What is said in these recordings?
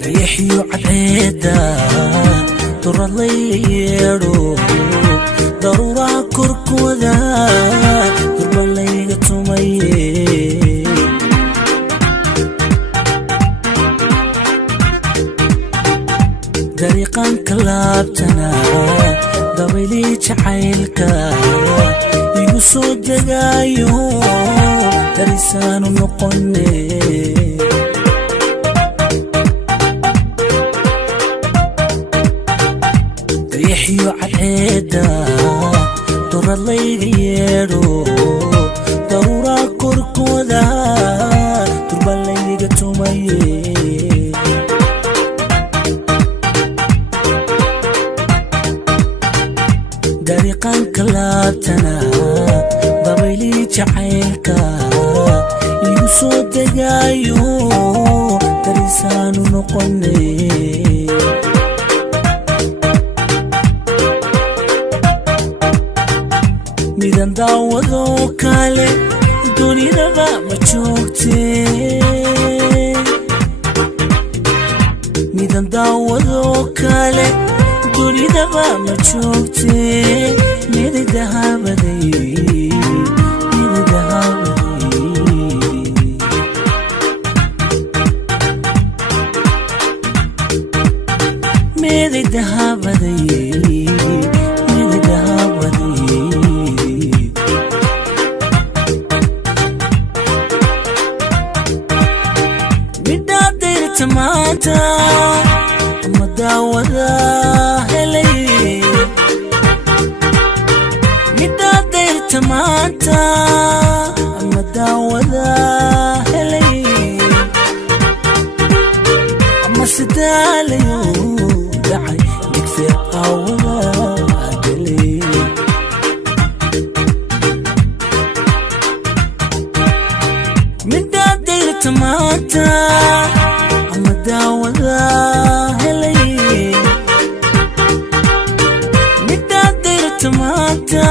dayaxiyo cadceeda duraleeyeero daruuraha korkooda durbalayga tumaye dariiqan kalaabtana dabaylii jacaylka igu soo degaayo darisaanu noqone dayaxiyo cadceeda duralayga yeedho daruuraha korkooda durbalayga tumaye dariiqan kalaabtana dabaylii jacaylka igu soo degaayo darisaanu noqone midan daawado kale dunidaba ma joogte midan daawado kale dunidaba ma joogte mididahabaday tamaanta ama daawada helay midaadeer tamaanta ama daawada helay ama sidaalayo dhacay digfeer qaawada gelay midaadeer tamaanta daawada helay midaadeer tamaanta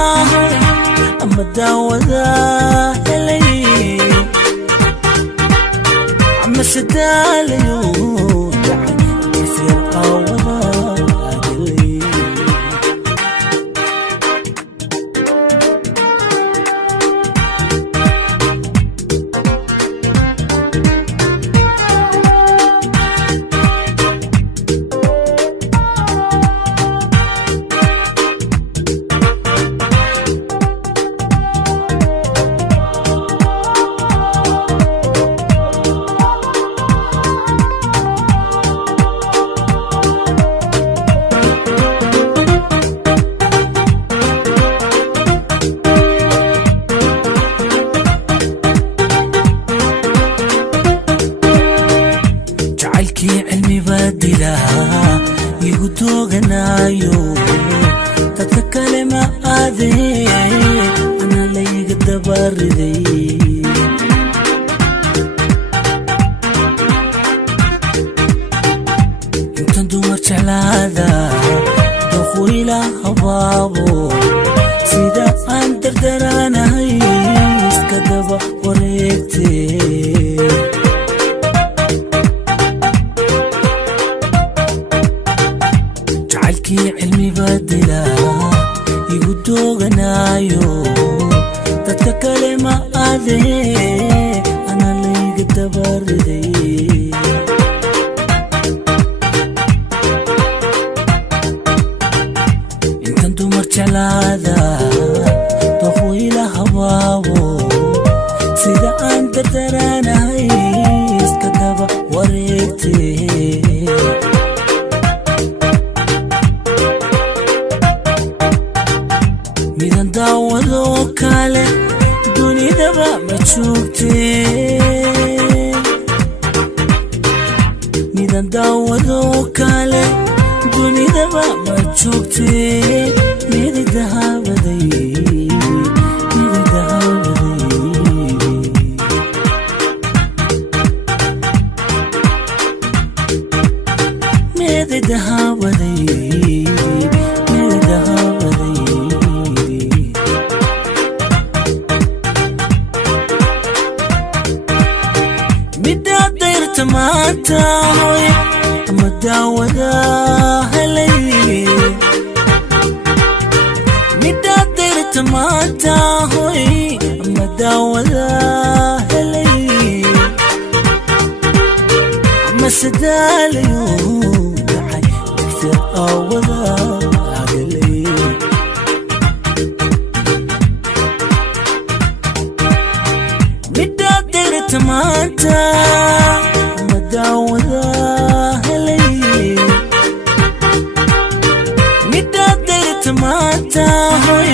ama daawada helay ama sidaalayo dhacay digfeer qaawada gelay cilmi baadilaha igu tooganayo dadka kale ma aadee ana layga dabariday intan dumar jeclaada doqu ila habaabo sida aan dardaraanahay iska daba wareegtee cilmi baadilaha igu tooganayo dadka kale ma aadee ana layga dabariday intan dumar jeclaada doqu ila habaabo sida aan dardaraanahay iska daba wareegtee daawado kale dunidaba ma joogtee midan daawado kale dunidaba ma joogtee midi dahabaday midi dahabaday maanta hoy ama daawada helay midaadirta maanta hoy ama daawada helay ama sadaalayo dhacay digta awada agalay midaadirta maanta daawada helay midaadirta maanta hoy